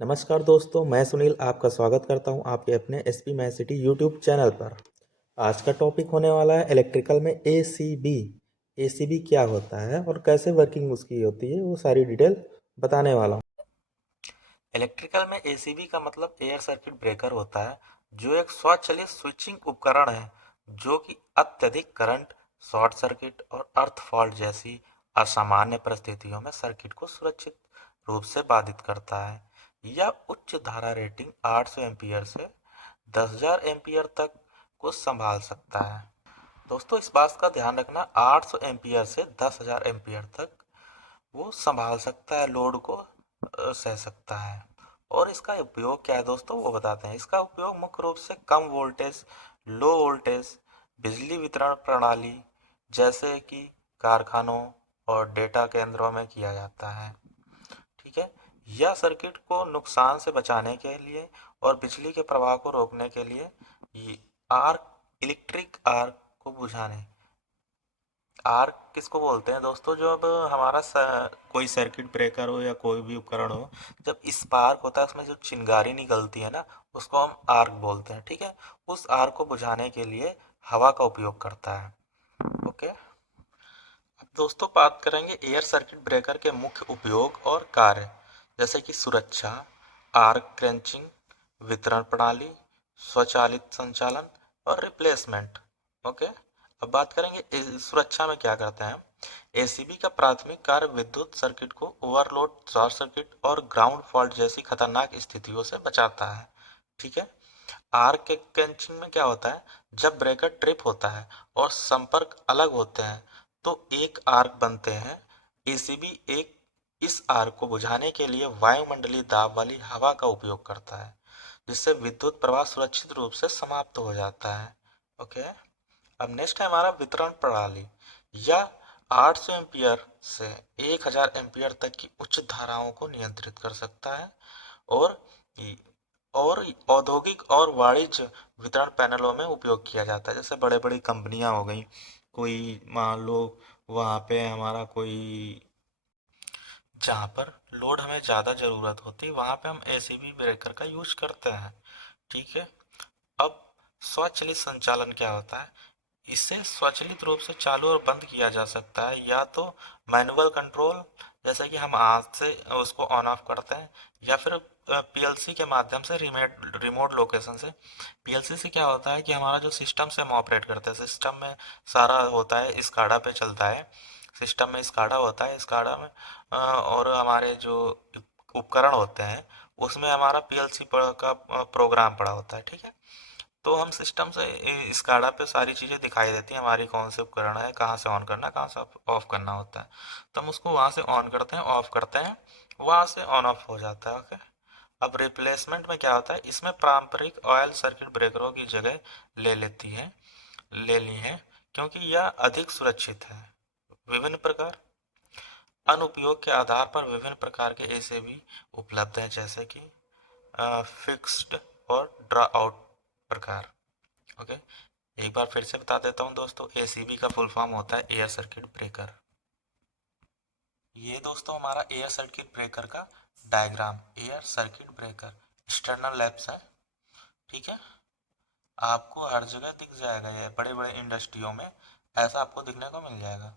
नमस्कार दोस्तों, मैं सुनील आपका स्वागत करता हूं आपके अपने SP math city YouTube channel पर। आज का टॉपिक होने वाला है इलेक्ट्रिकल में एसीबी। एसीबी क्या होता है और कैसे वर्किंग उसकी होती है, वो सारी डिटेल बताने वाला हूं। इलेक्ट्रिकल में एसीबी का मतलब एयर सर्किट ब्रेकर होता है, जो एक स्वचालित स्विचिंग उपकरण है जो कि अत्यधिक करंट, शॉर्ट सर्किट और अर्थ फॉल्ट जैसी असामान्य परिस्थितियों में सर्किट को सुरक्षित रूप से बाधित करता है। यह उच्च धारा रेटिंग 800 एम्पीयर से 10,000 एम्पीयर तक को संभाल सकता है। दोस्तों, इस बात का ध्यान रखना, 800 एम्पीयर से 10,000 एम्पीयर तक वो संभाल सकता है, लोड को सह सकता है। और इसका उपयोग क्या है दोस्तों, वो बताते हैं। इसका उपयोग मुख्य रूप से कम वोल्टेज, लो वोल्टेज बिजली वितरण प्रणाली जैसे कि कारखानों और डेटा केंद्रों में किया जाता है। ठीक है। यह सर्किट को नुकसान से बचाने के लिए और बिजली के प्रवाह को रोकने के लिए आर्क, इलेक्ट्रिक आर्क को बुझाने। आर्क किसको बोलते हैं दोस्तों, जो अब हमारा कोई सर्किट ब्रेकर हो या कोई भी उपकरण हो, जब स्पार्क होता है उसमें जो चिंगारी निकलती है ना, उसको हम आर्क बोलते हैं। ठीक है। उस आर्क को बुझाने के लिए हवा का उपयोग करता है। ओके। अब दोस्तों बात करेंगे एयर सर्किट ब्रेकर के मुख्य उपयोग और कार्य, जैसे कि सुरक्षा, आर्क क्रैंचिंग, वितरण प्रणाली, स्वचालित संचालन और रिप्लेसमेंट। ओके। अब बात करेंगे सुरक्षा में क्या करते हैं। एसीबी का प्राथमिक कार्य विद्युत सर्किट को ओवरलोड, शॉर्ट सर्किट और ग्राउंड फॉल्ट जैसी खतरनाक स्थितियों से बचाता है। ठीक है। आर्क के क्रैंचिंग में क्या होता है, जब ब्रेकर ट्रिप होता है और संपर्क अलग होते हैं तो एक आर्क बनते हैं। एसीबी एक इस आर्क को बुझाने के लिए वायुमंडलीय दाब वाली हवा का उपयोग करता है, जिससे विद्युत प्रवाह सुरक्षित रूप से समाप्त हो जाता है। ओके। अब नेक्स्ट है हमारा वितरण प्रणाली। यह 800 एम्पीयर से 1000 एम्पीयर तक की उच्च धाराओं को नियंत्रित कर सकता है। और और औद्योगिक और वाणिज्य वितरण पैनलों में उपयोग किया जाता है। जैसे बड़े बड़ी कंपनियां हो गई, कोई मान लो वहाँ पे हमारा कोई, जहाँ पर लोड हमें ज़्यादा ज़रूरत होती है, वहाँ पे हम एसीबी ब्रेकर का यूज करते हैं। ठीक है। अब स्वचालित संचालन क्या होता है। इसे स्वचालित रूप से चालू और बंद किया जा सकता है, या तो मैनुअल कंट्रोल, जैसे कि हम हाथ से उसको ऑन ऑफ करते हैं, या फिर पीएलसी के माध्यम से, रिमोट रिमोट लोकेशन से। पीएलसी से क्या होता है कि हमारा जो सिस्टम से हम ऑपरेट करते हैं, सिस्टम में सारा होता है, स्काडा पे चलता है। सिस्टम में स्काडा होता है, स्काडा में और हमारे जो उपकरण होते हैं उसमें हमारा पीएलसी का प्रोग्राम पड़ा होता है। ठीक है। तो हम सिस्टम से स्काडा पे सारी चीज़ें दिखाई देती हैं, हमारी कौन से उपकरण है, कहाँ से ऑन करना है, कहाँ से ऑफ करना होता है। तो हम उसको वहाँ से ऑन करते हैं, ऑफ करते हैं, वहाँ से ऑन ऑफ हो जाता है। ओके। अब रिप्लेसमेंट में क्या होता है, इसमें पारंपरिक ऑयल सर्किट ब्रेकरों की जगह ले ली है, क्योंकि यह अधिक सुरक्षित है। विभिन्न प्रकार, अनुपयोग के आधार पर विभिन्न प्रकार के ऐसे भी उपलब्ध हैं, जैसे कि फिक्स्ड और ड्रा आउट प्रकार। ओके। एक बार फिर से बता देता हूँ दोस्तों, एसीबी का फुल फॉर्म होता है एयर सर्किट ब्रेकर। ये दोस्तों हमारा एयर सर्किट ब्रेकर का diagram, air circuit breaker external labs है। ठीक है। आपको हर जगह दिख जाएगा, ये बड़े बड़े इंडस्ट्रियों में ऐसा आपको दिखने को मिल जाएगा।